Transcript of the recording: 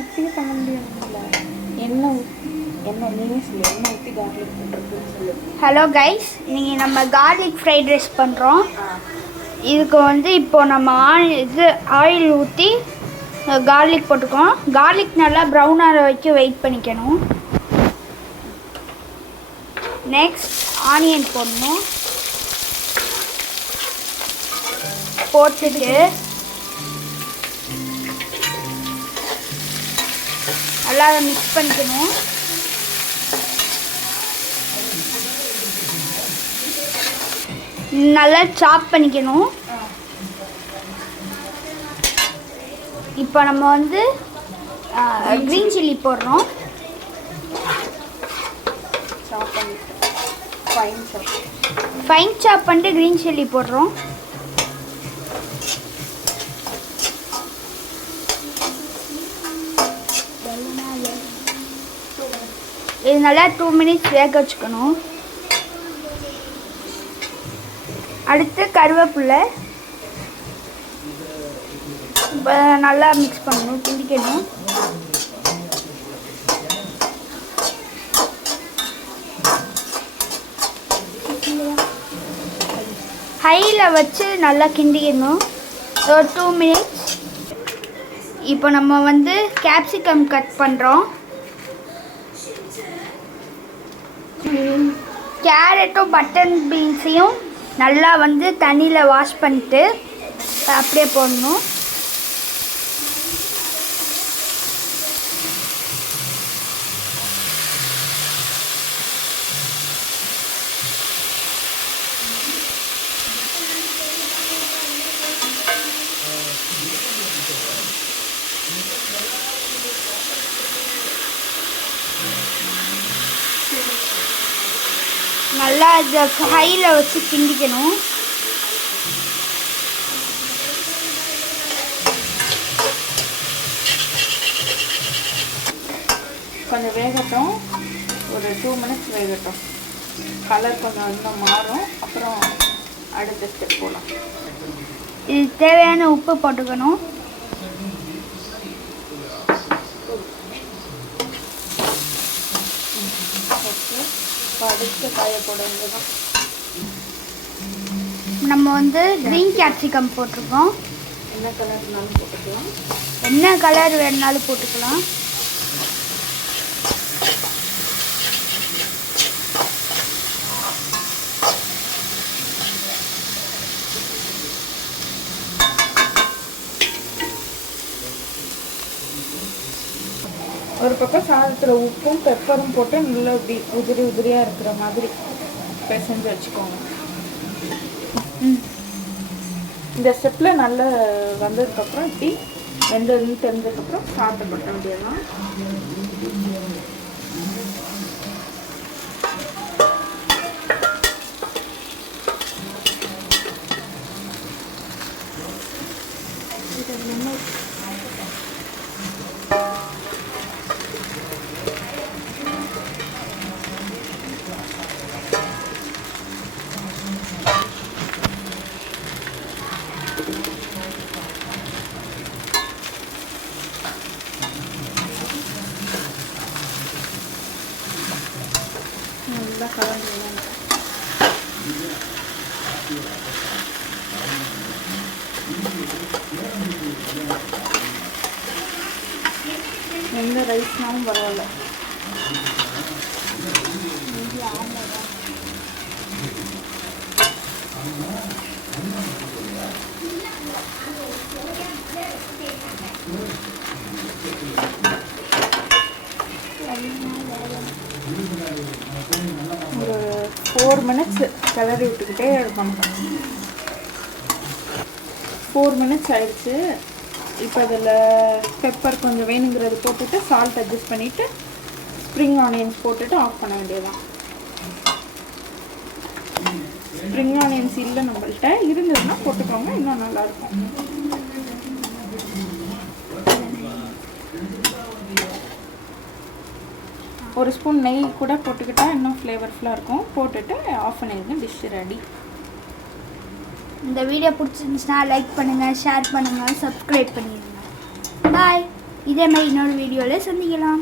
இப்படியே பண்ண முடியாதுல்ல. எண்ணெய் நீயே சொல்லு, எண்ணெய் ஊற்றி கார்லிக் பண்ணுறதுன்னு சொல்லு. ஹலோ கைஸ், நீங்கள் நம்ம கார்லிக் ஃப்ரைட் ரைஸ் பண்ணுறோம். இதுக்கு வந்து இப்போது நம்ம ஆயில் ஊற்றி கார்லிக் போட்டுக்கோம். கார்லிக் நல்லா ப்ரௌன் ஆகிற வரைக்கும் வெயிட் பண்ணிக்கணும். நெக்ஸ்ட் ஆனியன் போடணும். போட்டுட்டு நல்லா மிக்ஸ் பண்ணிக்கணும். நல்லா சாப் பண்ணிக்கணும். இப்போ நம்ம வந்து க்ரீன் சில்லி போடுறோம். ஃபைன் சாப் பண்ணிட்டு க்ரீன் சில்லி போடுறோம். இது நல்லா 2 மினிட்ஸ் வேக வச்சுக்கணும். அடுத்து கருவேப்பிலை நல்லா மிக்ஸ் பண்ணணும், கிண்டிக்கணும். ஹையில் வச்சு நல்லா கிண்டிக்கணும் ஒரு 2 மினிட்ஸ். இப்போ நம்ம வந்து கேப்சிகம் கட் பண்ணுறோம். கேரட்டும் பட்டன் பீன்ஸையும் நல்லா வந்து தண்ணியில் வாஷ் பண்ணிட்டு அப்படியே போடணும். நல்லா இதை ஹையில் வச்சு கிண்டிக்கணும். கொஞ்சம் வேகட்டும், ஒரு 2 மினிட்ஸ் வேகட்டும். கலர் கொஞ்சம் இன்னும் மாறும், அப்புறம் அடுத்த ஸ்டெப் போகலாம். இது தேவையான உப்பு போட்டுக்கணும். அடுத்து காய போட வேண்டியதான். நம்ம வந்து க்ரீன் கேப்சிகம் போட்டிருக்கோம். என்ன கலர் வேணாலும் போட்டுக்கலாம். என்ன கலர் வேணுனாலும் போட்டுக்கலாம். ஒரு பக்கம் சாதத்தில் உப்பும் பெப்பரும் போட்டு நல்லா இப்படி உதிரியாக இருக்கிற மாதிரி பிசைஞ்சு வச்சுக்கோங்க. இந்த ஸ்டெப்பில் நல்லா வந்ததுக்கப்புறம் இப்படி வெந்ததுன்னு தெரிஞ்சதுக்கப்புறம் சாதத்தை பட்ட வேண்டியதான். நல்லா கலந்துடலாம். எந்த ரைஸ்னாலும் பரவாயில்ல. ஒரு 4 மினிட்ஸ் கிளறி விட்டுக்கிட்டே இருக்கணும். 4 மினிட்ஸ் ஆயிடுச்சு. இப்போ அதில் பெப்பர் கொஞ்சம் வேணுங்கிறது போட்டுட்டு சால்ட் அட்ஜஸ்ட் பண்ணிவிட்டு ஸ்ப்ரிங் ஆனியன்ஸ் போட்டுட்டு ஆஃப் பண்ண வேண்டியதான். ஸ்ப்ரிங் ஆனியன்ஸ் இல்லை நம்மள்கிட்ட, இருந்ததுன்னா போட்டுக்கோங்க, இன்னும் நல்லாயிருக்கும். ஒரு ஸ்பூன் நெய் கூட போட்டுக்கிட்டால் இன்னும் ஃப்ளேவர்ஃபுல்லாக இருக்கும். போட்டுட்டு ஆஃப் பண்ணிடுங்க, டிஷ் ரெடி. இந்த வீடியோ பிடிச்சிருந்துச்சுன்னா லைக் பண்ணுங்கள், ஷேர் பண்ணுங்கள், சப்ஸ்கிரைப் பண்ணிடுங்க. பாய். இதே மாதிரி இன்னொரு வீடியோவில் சந்திக்கலாம்.